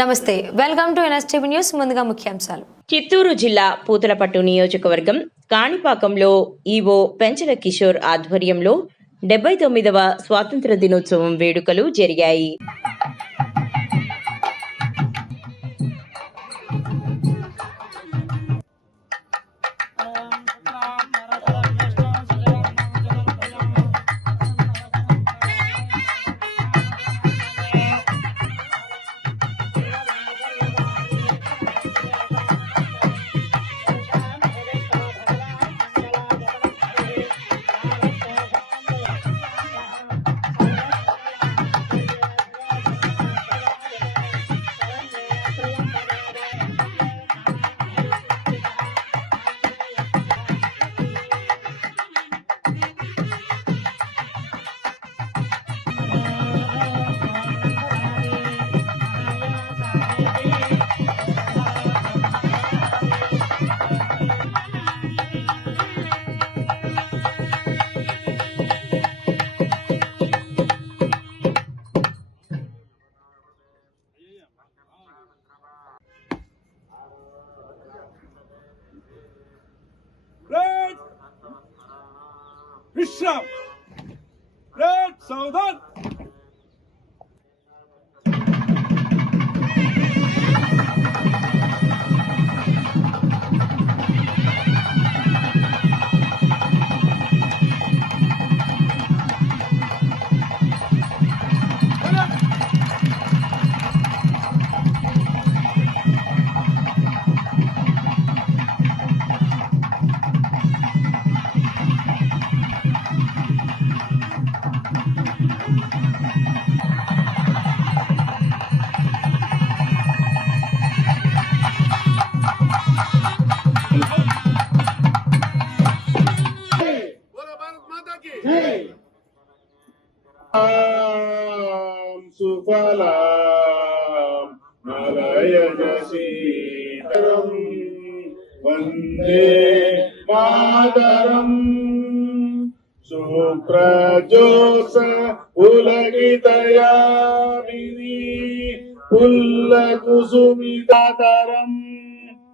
నమస్తే welcome to NSTV news ముందుగా ముఖ్యాంశాలు. చిత్తూరు జిల్లా పూతలపట్టు నియోజకవర్గం కాణిపాకంలో ఈవో పెంచల కిషోర్ ఆధ్వర్యంలో డెబ్బై తొమ్మిదవ స్వాతంత్ర దినోత్సవం వేడుకలు జరిగాయి. 是啊来走的 சுபலாம் மலயஜசீதரம். வந்தே மாதரம். சுப்ரஜோச உலகிதயாமினி புல்ல குசுமிதாதரம்.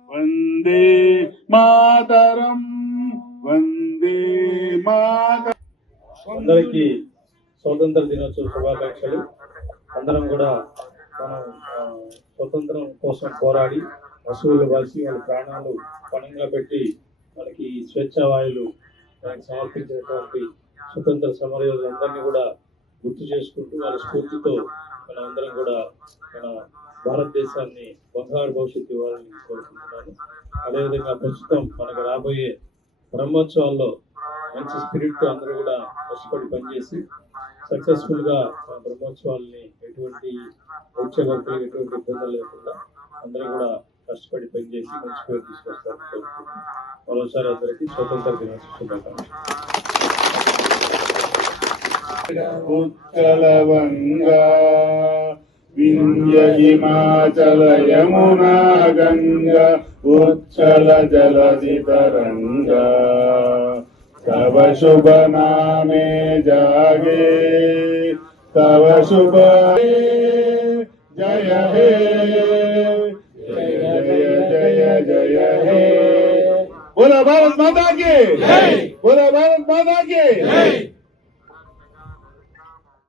வந்தே மாதரம். வந்தே மாதரம். అందరికీ స్వతంత్ర దినోత్సవ శుభాకాంక్షలు. అందరం కూడా మనం స్వతంత్రం కోసం పోరాడి పశువులు కలిసి వాళ్ళ ప్రాణాలు పణంగా పెట్టి మనకి స్వేచ్ఛ వాయులు మనకి సమర్పించినటువంటి స్వతంత్ర సమరయోధులందరినీ కూడా గుర్తు చేసుకుంటూ వాళ్ళ స్ఫూర్తితో మన అందరం కూడా మన భారతదేశాన్ని బంగారు భవిష్యత్తు ఇవ్వాలని కోరుకుంటున్నాను. అదేవిధంగా ప్రస్తుతం మనకు రాబోయే బ్రహ్మోత్సవాల్లో మంచి స్పిరిట్తో అందరూ కూడా కష్టపడి పనిచేసి సక్సెస్ఫుల్గా బ్రహ్మోత్సవాల్ని ఎటువంటి ఉద్యోగకులు ఎటువంటి ఇబ్బందులు లేకుండా అందరూ కూడా కష్టపడి పనిచేసి మంచి పేరు తీసుకొస్తారు మరోసారి అందరికి స్వతంత్ర దినోత్సవాల వింధ్య హిమాచల యమునా గంగా ఉచ్చల జలధి తరంగా तव शुभ नामे जागे। तव शुभ जय हे जय जय जय जय हे। बोला भारत माता के। बोला भारत माता की।